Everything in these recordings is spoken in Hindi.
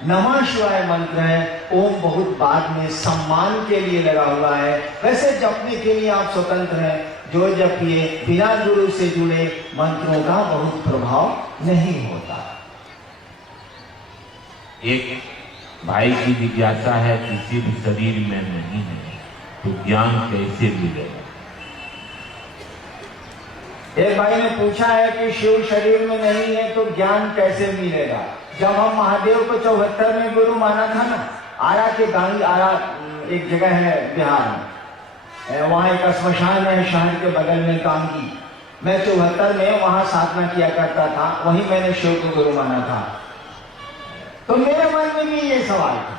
नमः शिवाय मंत्र है, ओम बहुत बाद में सम्मान के लिए लगा हुआ है। वैसे जपने के लिए आप स्वतंत्र हैं, जो जपिए, बिना गुरु से जुड़े मंत्रों का बहुत प्रभाव नहीं होता। एक भाई की जिज्ञासा है कि शिव शरीर में नहीं है तो ज्ञान कैसे मिलेगा? एक भाई ने पूछा है कि शिव शरीर में नहीं है तो ज्ञान कैसे मिलेगा। जब हम महादेव को 74 में गुरु माना था ना, आरा के गांधी, आरा एक जगह है बिहार में, वहां एक श्मशान है शहर के बगल में काम की। मैं 74 में वहां साधना किया करता था, वहीं मैंने शिव को गुरु माना था। तो मेरे मन में भी ये सवाल था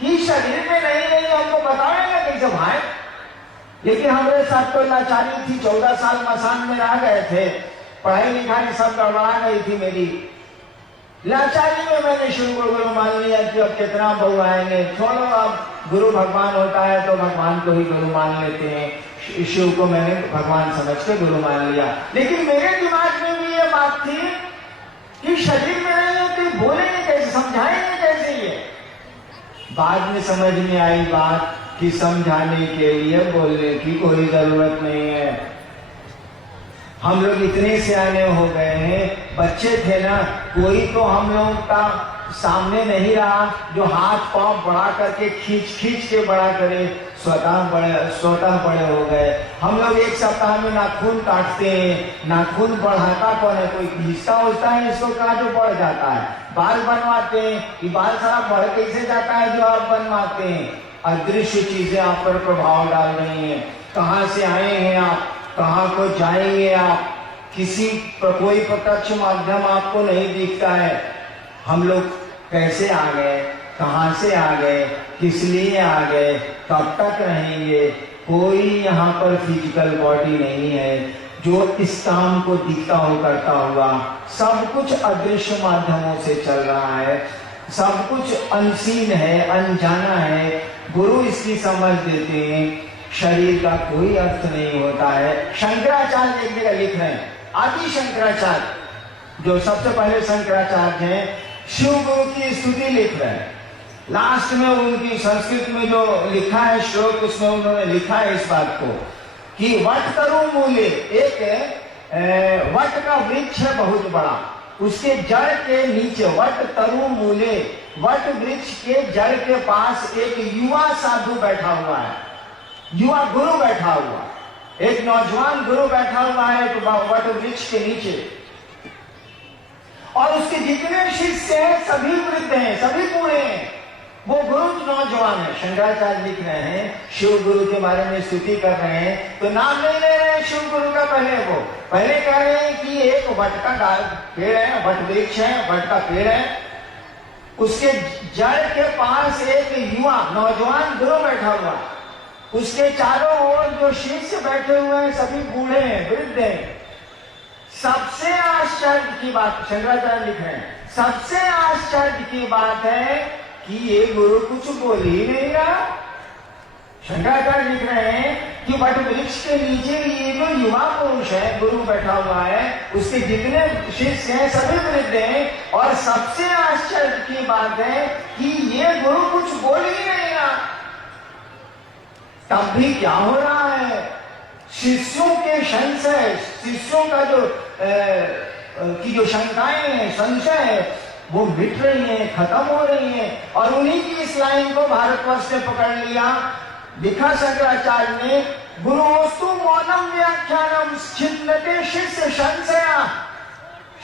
कि शरीर में नहीं हमको बताएंगे कैसे भाई। लेकिन हमारे साथ तो लाचारी थी, 14 साल मसान में रह गए थे, पढ़ाई लिखाई सब गड़बड़ा गई थी मेरी। लाचारी में मैंने शिव को गुरु मान लिया कि अब कितना बहु आएंगे, छोड़ो अब गुरु भगवान होता है तो भगवान को ही गुरु मान लेते हैं। शिव को मैंने भगवान समझ के गुरु मान लिया। लेकिन मेरे दिमाग में भी ये बात थी कि शरीर में नहीं है तो बोलेंगे कैसे, समझाएंगे कैसे। ये बाद में समझ में आई बात कि समझाने के लिए बोलने की कोई जरूरत नहीं है। हम लोग इतने सियाने हो गए हैं, बच्चे थे ना, कोई तो हम लोगों का सामने नहीं रहा जो हाथ पांव बढ़ा करके खींच के बड़ा करे, स्वतः बड़े हो गए। हम लोग एक सप्ताह में नाखून काटते हैं, नाखून बढ़ाता कौन है, कोई घिसता होता है इसको कहा जो बढ़ जाता है। बाल बनवाते हैं, ये बाल सारा बढ़ कैसे जाता है जो आप बनवाते हैं। अदृश्य चीजें आप पर प्रभाव डाल रही हैं। कहाँ से आए हैं आप, कहाँ को जाएंगे आप, किसी कोई प्रत्यक्ष माध्यम आपको नहीं दिखता है। हम लोग कैसे आ गए, कहाँ से आ गए, किस लिए आ गए, कब तक रहेंगे, कोई यहाँ पर फिजिकल बॉडी नहीं है जो इस काम को दिखता हो करता हुआ। सब कुछ अदृश्य माध्यमों से चल रहा है, सब कुछ अनसीन है, अनजाना है। गुरु इसकी समझ देते हैं, शरीर का कोई अर्थ नहीं होता है। शंकराचार्य एक जगह लिख रहे हैं, आदि शंकराचार्य जो सबसे पहले शंकराचार्य हैं, शिव गुरु की स्तुति लिख रहे हैं। लास्ट में उनकी संस्कृत में जो लिखा है श्लोक, उसमें उन्होंने लिखा है इस बात को कि वट तरु मूले, एक वट का वृक्ष है बहुत बड़ा, उसके जड़ के नीचे वट तरु मूले, वट वृक्ष के जड़ के पास एक युवा साधु बैठा हुआ है, युवा गुरु बैठा हुआ, एक नौजवान गुरु बैठा हुआ है एक वट वृक्ष के नीचे। और उसके जितने शिष्य हैं सभी वृद्ध हैं, सभी बूढ़े हैं, वो गुरु नौजवान है। शंकराचार्य लिख रहे हैं, शिव गुरु के बारे में स्तुति कर रहे हैं, तो नाम नहीं ले रहे हैं शिव गुरु का। पहले कह रहे हैं कि एक वट का पेड़ है, वट वृक्ष है, वट का पेड़ है, उसके जड़ के पास एक युवा नौजवान गुरु बैठा हुआ, उसके चारों ओर जो शिष्य बैठे हुए हैं सभी बूढ़े हैं, वृद्ध हैं। सबसे आश्चर्य की बात शंकराचार्य लिख रहे हैं, सबसे आश्चर्य की बात है कि ये गुरु कुछ बोल ही नहीं रहा। शंकराचार्य लिख रहे हैं कि वट वृक्ष के नीचे ये जो युवा पुरुष है गुरु बैठा हुआ है, उसके जितने शिष्य हैं सभी वृद्ध हैं, और सबसे आश्चर्य की बात है कि ये गुरु कुछ बोल ही नहीं रहा। तब भी क्या हो रहा है, शिष्यों के संशय, शिष्यों का जो शंकाएं हैं, संशय है, वो मिट रही हैं, खत्म हो रही हैं। और उन्हीं की इस लाइन को भारतवर्ष ने पकड़ लिया। लिखा शंकराचार्य ने, गुरुस्तु मौनम व्याख्यानम छिन्नते शिष्य संशया।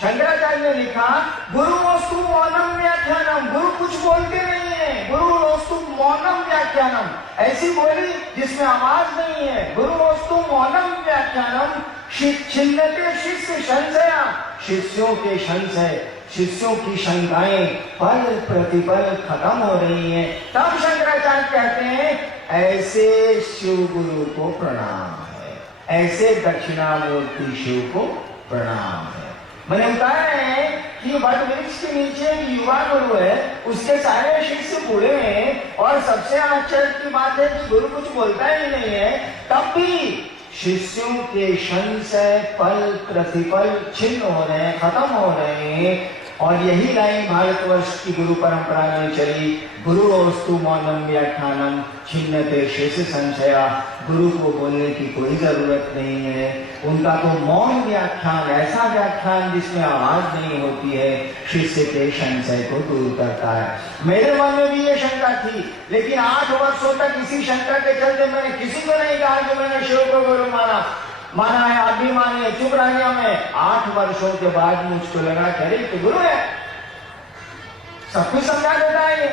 शंकराचार्य ने लिखा, गुरुस्तु मौनम व्याख्यानम, गुरु कुछ बोलते नहीं है, गुरुस्तु मौनम व्याख्यानम, ऐसी बोली जिसमें आवाज नहीं है। गुरुस्तु मौनम व्याख्यानम छिन्नते शिष्य संशया, शिष्यों के संशय, शिष्यों की शंकाएं पल प्रतिपल खत्म हो रही हैं। तब शंकराचार्य कहते हैं, ऐसे शिव गुरु को प्रणाम है, ऐसे दक्षिणामूर्ति शिव को प्रणाम है। मैंने बता रहे हैं कि वट वृक्ष के नीचे युवा गुरु है, उसके सारे शिष्य बूढ़े हैं, और सबसे आश्चर्य की बात है कि गुरु कुछ बोलता ही नहीं है। तब भी शिष्यों के संशय पल प्रतिपल छिन्न हो रहे हैं, खत्म हो रहे हैं। और यही लाइन भारतवर्ष की गुरु परंपरा में चली, गुरु अस्तु मौनम व्याख्यानम छिन्नते शेष संशया। गुरु को बोलने की कोई जरूरत नहीं है, उनका तो मौन व्याख्यान, ऐसा व्याख्यान जिसमें आवाज नहीं होती है, शिष्य के संशय को दूर करता है। मेरे मन में भी ये शंका थी, लेकिन 8 वर्षों तक इसी शंका के चलते मैंने किसी को नहीं कहा कि मैंने शिव को गुरु माना है, आप भी मानिए, चुप रह गया मैं। 8 वर्षों के बाद मुझको लगा कि अरे तो गुरु है, सब कुछ समझा देता है ये।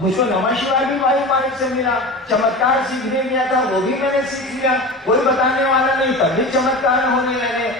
मुझको नमः शिवाय भी भाई मालिक से मिला, चमत्कार सीखने गया था, वो भी मैंने सीख लिया, कोई बताने वाला नहीं, तब भी चमत्कार होने लगे।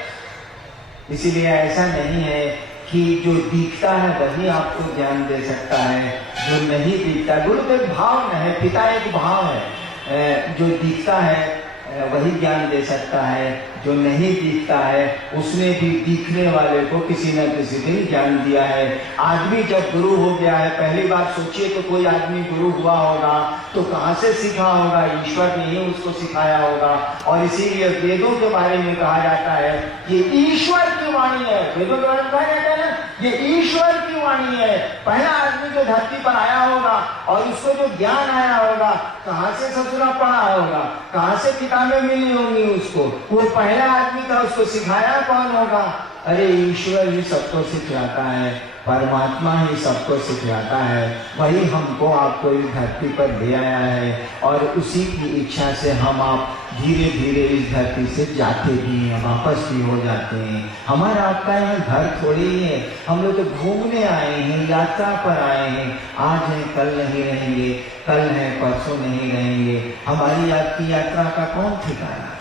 इसीलिए ऐसा नहीं है कि जो दिखता है वही आपको ज्ञान दे सकता है, जो नहीं दिखता, गुरु तो एक भाव है, पिता एक भाव है, जो दिखता है वही ज्ञान दे सकता है, जो नहीं दिखता है उसने भी दिखने वाले को किसी न किसी दिन ज्ञान दिया है। आदमी जब गुरु हो गया है, पहली बात सोचिए तो कोई आदमी गुरु हुआ होगा तो कहां से सीखा होगा? ईश्वर ने ही उसको सिखाया होगा। और इसीलिए वेदों के बारे में कहा जाता है ये ईश्वर की वाणी है। वेदों के बारे में कहा जाता है ना, ये ईश्वर की वाणी है। पहला आदमी जो धरती पर आया होगा और उसको जो ज्ञान आया होगा, कहां से ससुरा पढ़ा होगा, कहां से किताबें मिली होंगी उसको, वो पहला आदमी था, उसको सिखाया कौन होगा? अरे ईश्वर ही सबको सिखाता है, परमात्मा ही सबको सिखाता है, वही हमको आपको इस धरती पर ले आया है और उसी की इच्छा से हम आप धीरे धीरे इस धरती से जाते भी हैं, वापस भी हो जाते हैं। हमारा आपका यहाँ घर थोड़ी ही है, हम लोग तो घूमने आए हैं, यात्रा पर आए हैं। आज है कल नहीं रहेंगे, कल है परसों नहीं रहेंगे। हमारी आपकी यात्रा का कौन ठिकाना?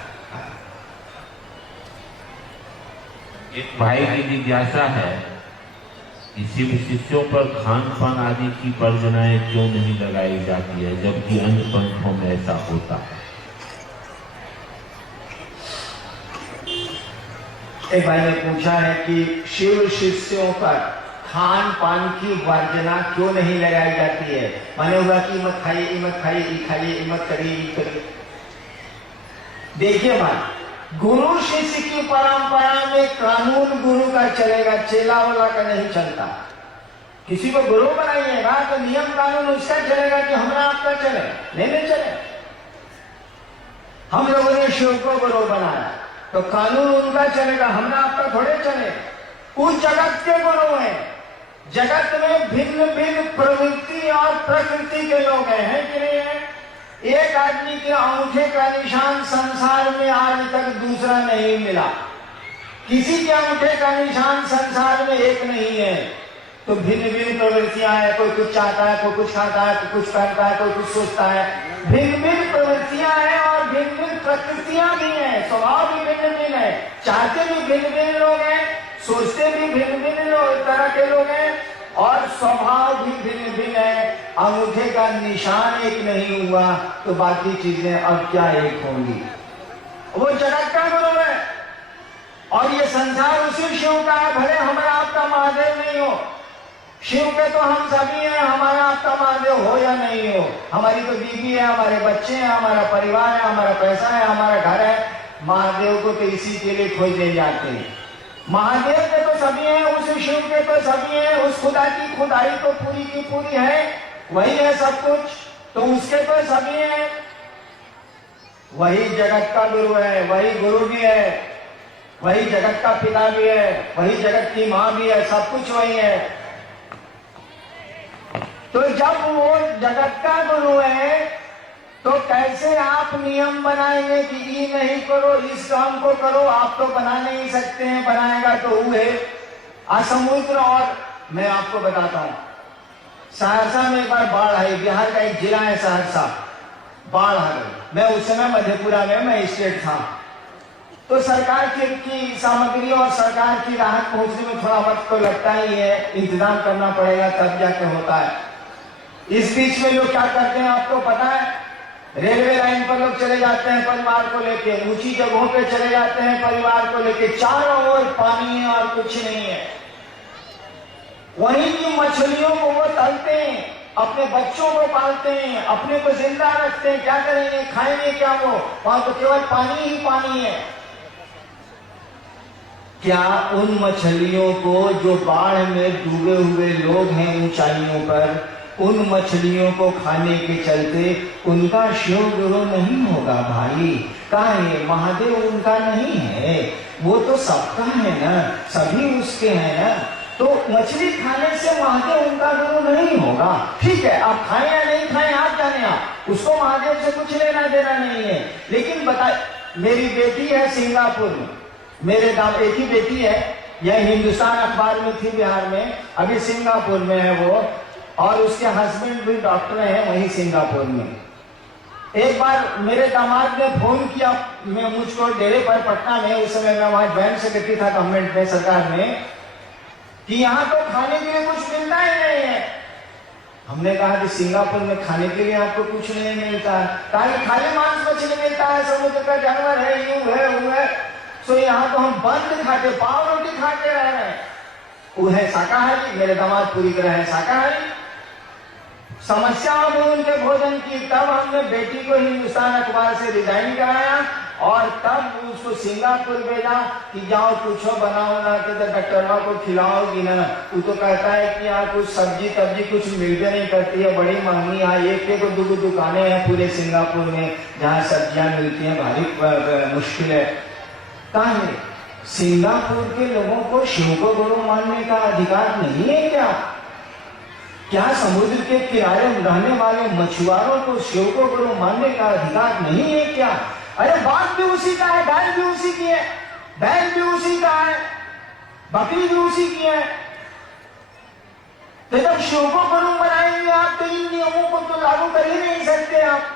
एक भाई की जिज्ञासा है कि शिव शिष्यों पर खान पान आदि की वर्जनाएं क्यों नहीं लगाई जाती है, जबकि अन्य पंथों में ऐसा होता है। एक भाई ने पूछा है कि शिव शिष्यों पर खान पान की वर्जना क्यों नहीं लगाई जाती है? माने हुआ कि मत खाइए, मत खाइए, खाइए, मत करिए। देखिए भाई, गुरु शिष्य की परंपरा में कानून गुरु का चलेगा, चेला वाला का नहीं चलता। किसी को गुरु बनाइएगा तो नियम कानून उसका चलेगा कि हमारा आपका चले, नहीं चले। हम लोगों ने शिव को गुरु बनाया तो कानून उनका चलेगा, हमारा आपका थोड़े चले। उस जगत के गुरु हैं, जगत में भिन्न भिन्न प्रवृत्ति और प्रकृति के लोग हैं कि नहीं है? एक आदमी के अंगूठे का निशान संसार में आज तक दूसरा नहीं मिला, किसी के अंगूठे का निशान संसार में एक नहीं है। तो भिन्न भिन्न प्रवृत्तियां हैं, कोई कुछ चाहता है, कोई कुछ खाता है, कोई कुछ करता है, कोई कुछ सोचता है। भिन्न भिन्न प्रवृत्तियां हैं और भिन्न भिन्न प्रकृतियां भी हैं, स्वभाव भी भिन्न भिन्न है, चाहते भी भिन्न भिन्न लोग हैं, सोचते भी भिन्न भिन्न तरह के लोग हैं और स्वभाव भी भिन्न भिन्न है। अंगूठे का निशान एक नहीं हुआ तो बाकी चीजें अब क्या एक होंगी? वो जगत का गुरु है और ये संसार उसी शिव का है। भले हमारा आपका महादेव नहीं हो, शिव के तो हम सभी हैं, हमारा आपका महादेव हो या नहीं हो। हमारी तो बीवी है, हमारे बच्चे हैं, हमारा परिवार है, हमारा पैसा है, हमारा घर है। महादेव को तो इसी के लिए खोजे जाते हैं। महादेव के तो सभी हैं, उस शिव के तो सभी हैं, उस खुदा की खुदाई तो पूरी की पूरी है, वही है सब कुछ, तो उसके तो सभी हैं। वही जगत का गुरु है, वही गुरु भी है, वही जगत का पिता भी है, वही जगत की माँ भी है, सब कुछ वही है। तो जब वो जगत का गुरु है तो कैसे आप नियम बनाएंगे कि ये नहीं करो, इस काम को करो? आप तो बना नहीं सकते हैं, बनाएगा तो वो है असमुद्र। और मैं आपको बताता हूं, सहरसा में एक बार बाढ़ आई, बिहार का एक जिला है सहरसा, बाढ़ आ गई। मैं उस समय मधेपुरा में मजिस्ट्रेट था। तो सरकार की सामग्री और सरकार की राहत पहुंचने में थोड़ा वक्त तो लगता ही है, इंतजाम करना पड़ेगा तब जाके होता है। इस बीच में लोग क्या करते हैं आपको पता है? रेलवे लाइन पर लोग चले जाते हैं परिवार को लेके, ऊंची जगहों पे चले जाते हैं परिवार को लेके, चारों ओर पानी है और कुछ नहीं है। वहीं की मछलियों को वो तलते हैं, अपने बच्चों को पालते हैं, अपने को जिंदा रखते हैं। क्या करेंगे, खाएंगे क्या? वो वहां तो केवल पानी ही पानी है। क्या उन मछलियों को जो बाढ़ में डूबे हुए लोग हैं ऊंचाइयों पर, उन मछलियों को खाने के चलते उनका शिव गुरु नहीं होगा भाई? काहे? महादेव उनका नहीं है, वो तो सबका है ना, सभी उसके हैं ना। तो मछली खाने से महादेव उनका गुरु नहीं होगा। ठीक है, आप खाएं या नहीं खाएं आप जाने, आप उसको महादेव से कुछ लेना देना नहीं है। लेकिन बताए, मेरी बेटी है सिंगापुर में, मेरे दाम एक ही बेटी है, यह हिंदुस्तान अखबार में थी बिहार में, अभी सिंगापुर में है वो, और उसके हस्बैंड भी डॉक्टर हैं वहीं सिंगापुर में। एक बार मेरे दामाद ने फोन किया मैं मुझको डेरे पर पटना में, उस समय मैं वहां ज्वाइंट सेक्रेटरी था गवर्नमेंट में, सरकार में, कि यहाँ तो खाने के लिए कुछ मिलता ही नहीं है। हमने कहा कि सिंगापुर में खाने के लिए आपको कुछ नहीं मिलता है, खाली मांस मछली मिलता है, समुद्र का जानवर है, यूं है वो है। तो यहाँ तो हम बंद खाते, पाव रोटी खाते रह रहे हैं। वो है शाकाहारी, मेरे दामाद पूरी तरह है शाकाहारी। समस्याओं में उनके भोजन की, तब हमने बेटी को हिंदुस्तान अखबार से रिजाइन कराया और तब उसको सिंगापुर भेजा कि जाओ कुछ बनाओ ना, तो डॉक्टरवा को खिलाओगी ना। वो तो कहता है कि यहाँ कुछ सब्जी तब्जी कुछ मिलते नहीं करती है, बड़ी महंगी। यहाँ एक दो दुकानें हैं पूरे सिंगापुर में जहाँ सब्जियां मिलती हैं, भारी मुश्किल है। कहा सिंगापुर के लोगों को शिव को गुरु मानने का अधिकार नहीं है क्या? क्या समुद्र के किनारे रहने वाले मछुआरों को शिव को गुरु मानने का अधिकार नहीं है क्या? अरे बाघ भी उसी का है, गाय भी उसी की है, बैल भी उसी का है, बकरी भी उसी की है। तो जब शिव को गुरु बनाएंगे आप, तो इन नियमों को तो लागू कर ही नहीं सकते आप।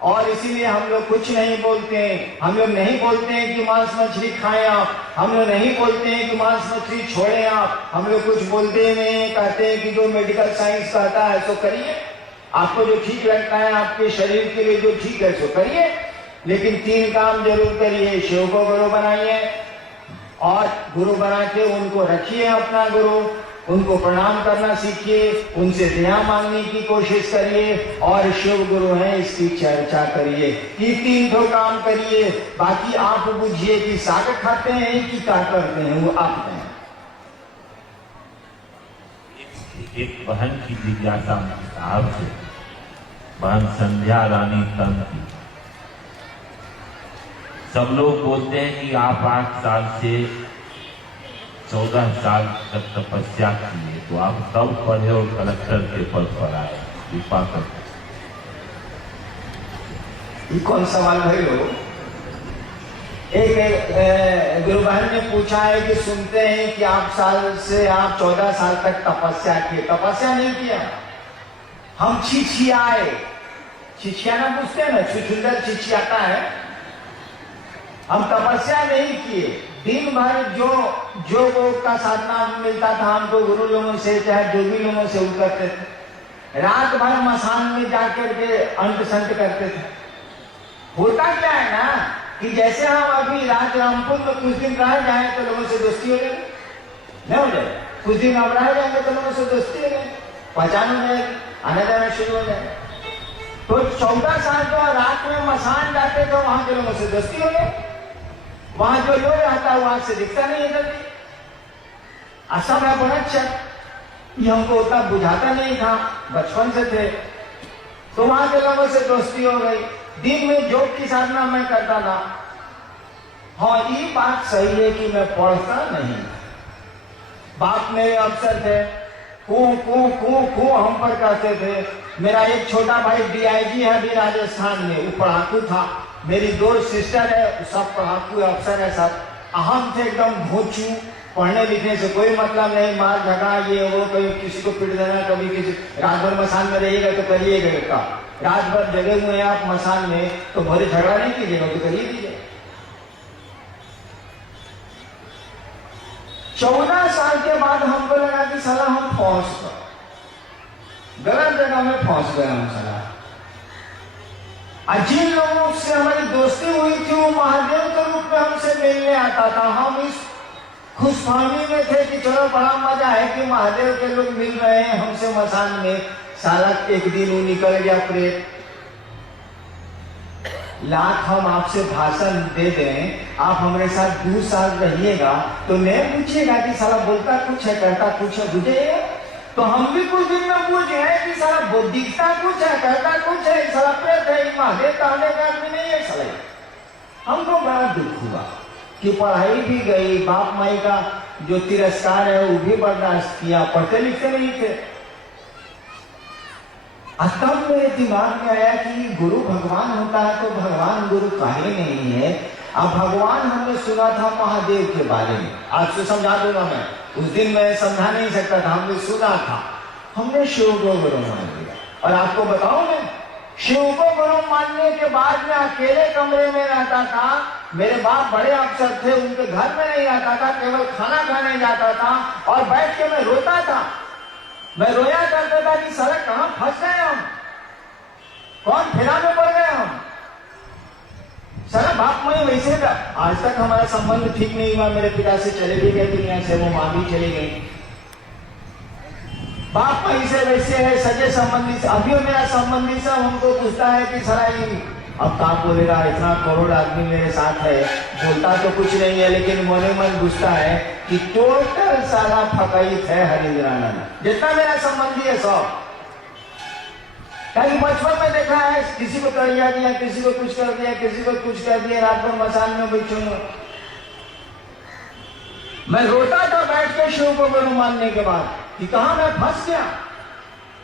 और इसीलिए हम लोग कुछ नहीं बोलते हैं। हम लोग नहीं बोलते हैं कि मांस मछली खाएं आप, हम लोग नहीं बोलते हैं कि मांस मछली छोड़ें आप, हम लोग कुछ बोलते नहीं, कहते हैं कि जो मेडिकल साइंस कहता है सो करिए, आपको जो ठीक लगता है आपके शरीर के लिए जो ठीक है सो करिए, लेकिन 3 काम जरूर करिए। शिव को गुरु बनाइए और गुरु बना के उनको रखिए अपना गुरु, उनको प्रणाम करना सीखिए, उनसे दया मांगने की कोशिश करिए और शिव गुरु हैं इसकी चर्चा करिए। ये 3 काम करिए, बाकी आप बुझिए कि साग खाते हैं कि क्या करते हैं वो आप कहें। एक बहन की जिज्ञासा साहब से, बहन संध्या रानी तन की। सब लोग बोलते हैं कि आप 8 साल से 14 साल तक तपस्या किए, तो आप तब पढ़े और कलेक्टर के पद पर आए, कृपा करके। ये कौन सवाल भाई लोग? एक गुरु बहन ने पूछा है कि सुनते हैं कि आप 14 साल तक तपस्या किए। तपस्या नहीं किया, हम छिछियाए। छिछियाना पूछते हैं ना, छुछुंदर छिछियाता है। हम तपस्या नहीं किए, दिन भर जो वो का साधना मिलता था हमको गुरु लोगों से, चाहे जो भी लोगों से वो करते थे। रात भर मसान में जाकर के अंत संत करते थे। होता क्या है ना कि जैसे हम अभी राजरामपुर में कुछ दिन रह जाए तो लोगों से दोस्ती हो जाए, नहीं हो जाए? कुछ दिन हम रह जाएंगे तो लोगों से दोस्ती हो जाए, पहचान हो जाएगी, आना जाना शुरू हो जाए। तो 14 साल तो रात में मसान जाते तो वहां के लोगों से दोस्ती हो जाए। वहां जो लोग रहता है वहां से दिखता नहीं है जल्दी। असम है बड़ा अच्छा, ये हमको उतना बुझाता नहीं था, बचपन से थे। तो वहां के लोगों से दोस्ती हो गई। दिन में योग की साधना मैं करता था। हाँ, ये बात सही है कि मैं पढ़ता नहीं। बाप मेरे अफसर थे, कू हम पर कहते थे। मेरा एक छोटा भाई DIG है अभी राजस्थान में, वो पढ़ाकू था। मेरी 2 सिस्टर है, सब पढ़ाकू अफसर है सब। हम थे एकदम भोचू, पढ़ने लिखने से कोई मतलब नहीं, मार झगड़ा ये वो, कभी किसी को पीट देना, कभी किसी। रात भर मसान में रहिएगा तो करिएगा का, रात भर जगे हुए हैं आप मसान में तो भले झगड़ा नहीं कीजिएगा तो करिए दीजिए। 14 साल के बाद हमको लगा कि साला हम फंस गए, गलत जगह में फंस गए हम साला। जिन लोगों से हमारी दोस्ती हुई थी वो महादेव के रूप में हमसे मिलने आता था। हम इस खुशफहमी में थे कि चलो बड़ा मजा है कि महादेव के लोग मिल रहे हैं हमसे मसान में। साला एक दिन वो निकल गया प्रेत। लाख हम आपसे भाषण दे दें, आप हमारे साथ 2 साल रहिएगा तो नहीं पूछिएगा कि साला बोलता कुछ है करता कुछ है, बुझे? तो हम भी कुछ दिन में पूछ गए कि साला दिखता कुछ है करता कुछ है, साला प्रेत है, महादेव कहने का आदमी नहीं है साला। हमको बड़ा दुख हुआ कि पढ़ाई भी गई, बाप माई का जो तिरस्कार है वो भी बर्दाश्त किया, पढ़ते लिखते नहीं थे। तब मेरे दिमाग में आया कि गुरु भगवान होता है तो भगवान गुरु काहे नहीं है। अब भगवान हमने सुना था महादेव के बारे में, आज से समझा दूंगा मैं, उस दिन मैं समझा नहीं सकता था, हमने सुना था, हमने शिव को गुरु मान लिया। और आपको बताऊं मैं, शिव को गुरु मानने के बाद में अकेले कमरे में रहता था, मेरे बाप बड़े अफसर थे, उनके घर में नहीं आता था, केवल खाना खाने जाता था और बैठ के मैं रोता था। मैं रोया करता था कि साला कहां फंस गए हम, कौन फेरा में पड़ गए हम। सारा बाप माई वैसे था, आज तक हमारा संबंध ठीक नहीं हुआ, मेरे पिता से चले भी गए दुनिया से, वो मां भी चली गई, बाप माई से वैसे है, सगे संबंधी से। अभी मेरा संबंधी सब हमको पूछता है कि सारा ये अब कहाँ बोलेगा, इतना करोड़ आदमी मेरे साथ है, बोलता तो कुछ नहीं है, लेकिन मने मन पूछता है कि टोटल सारा फकाइत है हरिंद्रानंद, जितना मेरा संबंधी है सब। कहीं बचपन में देखा है, किसी को कर दिया, किसी को कुछ कर दिया, किसी को कुछ कर दिया, रात भर मसान में बैठूंगा। मैं रोता था बैठ के शिव को गुरु मानने के बाद कि कहां मैं फंस गया,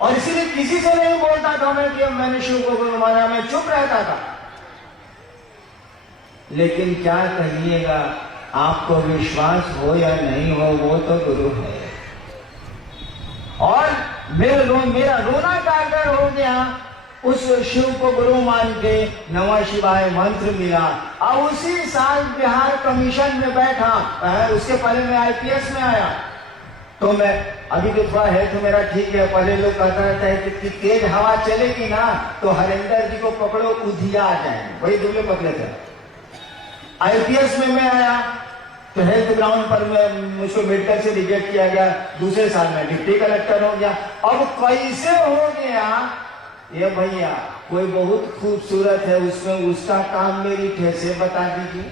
और इसीलिए किसी से नहीं बोलता था मैं कि मैंने शिव को गुरु माना, मैं चुप रहता था। लेकिन क्या कहिएगा, आपको विश्वास हो या नहीं हो, वो तो गुरु है। और मेरा रोना काकर हो गया उस शिव को गुरु मान के, नमः शिवाय मंत्र मिला। और उसी साल बिहार कमीशन में बैठा, उसके पहले मैं आईपीएस में आया। तो मैं अभी तो थोड़ा है तो मेरा ठीक है, पहले लोग कहता रहता है कि तेज हवा चलेगी ना तो हरिंदर जी को पकड़ो उधिया आ जाएंगे, वही दुबले पकड़े थे। आईपीएस में मैं आया तो हेल्थ ग्राउंड पर मुझको मेडिकल से रिजेक्ट किया गया, दूसरे साल में डिप्टी कलेक्टर हो गया। अब कैसे हो गया ये भैया, कोई बहुत खूबसूरत है, उसमें उसका काम मेरी कैसे बता दीजिए।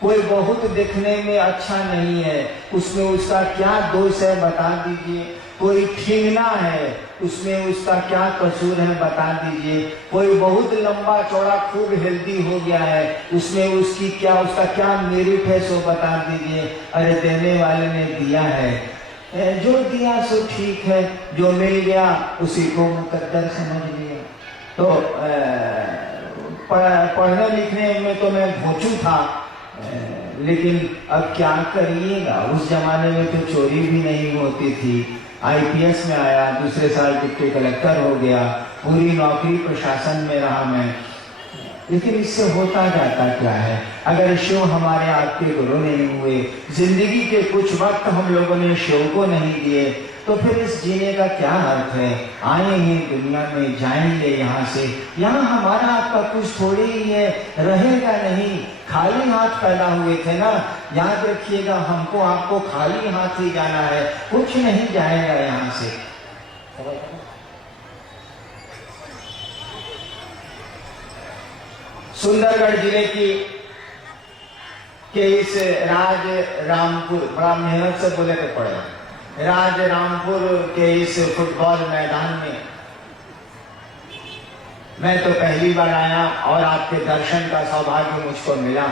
कोई बहुत देखने में अच्छा नहीं है, उसमें उसका क्या दोष है बता दीजिए। कोई ठिंगना है, उसमें उसका क्या कसूर है बता दीजिए। कोई बहुत लंबा चौड़ा खूब हेल्दी हो गया है, उसमें उसका क्या मेरिट है सो बता दीजिए। अरे देने वाले ने दिया है, जो दिया सो ठीक है, जो मिल गया उसी को मुकद्दर समझ लिया। तो पढ़ने लिखने में तो मैं भोचू था, लेकिन अब क्या करिएगा, उस जमाने में तो चोरी भी नहीं होती थी। आईपीएस में आया, दूसरे साल डिप्टी कलेक्टर हो गया, पूरी नौकरी प्रशासन में रहा मैं। लेकिन इससे होता जाता क्या है, अगर शिव हमारे आपके गुरु नहीं हुए, जिंदगी के कुछ वक्त हम लोगों ने शिव को नहीं दिए, तो फिर इस जीने का क्या अर्थ है। आए हैं दुनिया में, जाएंगे यहाँ से, यहाँ हमारा आपका कुछ थोड़ी ही है, रहेगा नहीं। खाली हाथ पैदा हुए थे ना, याद रखिएगा, हमको आपको खाली हाथ ही जाना है, कुछ नहीं जाएगा यहाँ से। सुंदरगढ़ जिले के इस राज रामपुर, बड़ा मेहनत से बोले तो पड़े, राज रामपुर के इस फुटबॉल मैदान में मैं तो पहली बार आया और आपके दर्शन का सौभाग्य मुझको मिला,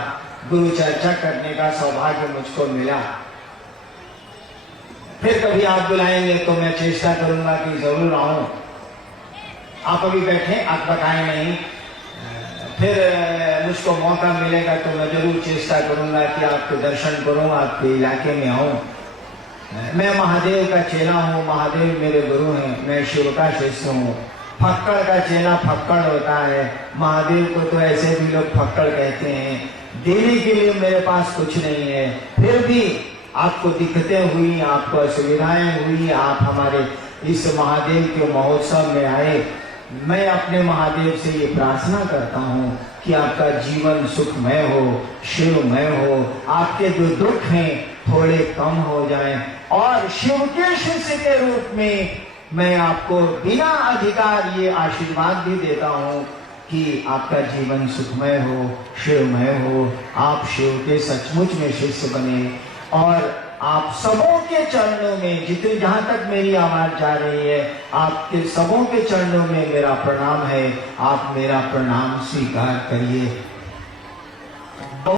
गुरु चर्चा करने का सौभाग्य मुझको मिला। फिर कभी आप बुलाएंगे तो मैं चेष्टा करूंगा कि जरूर आऊं। आप अभी बैठे, आप बताएं नहीं, फिर मुझको मौका मिलेगा तो मैं जरूर चेष्टा करूंगा कि आपके दर्शन करूं, आपके इलाके में आऊं। मैं महादेव का चेला हूँ, महादेव मेरे गुरु हैं, मैं शिव का शिष्य हूँ। फक्कड़ का चेला फक्कड़ होता है, महादेव को तो ऐसे भी लोग फक्कड़ कहते हैं। देने के लिए मेरे पास कुछ नहीं है, फिर भी आपको दिक्कतें हुई, आपको असुविधाएं हुई, आप हमारे इस महादेव के महोत्सव में आए। मैं अपने महादेव से ये प्रार्थना करता हूँ कि आपका जीवन सुखमय हो, शिवमय हो, आपके जो दुख हैं थोड़े कम हो जाएं, और शिव के शिष्य के रूप में मैं आपको बिना अधिकार ये आशीर्वाद भी देता हूँ कि आपका जीवन सुखमय हो, शिवमय हो, आप शिव के सचमुच में शिष्य बने और आप सबों के चरणों में, जितने जहां तक मेरी आवाज जा रही है, आपके सबों के चरणों में मेरा प्रणाम है। आप मेरा प्रणाम स्वीकार करिए।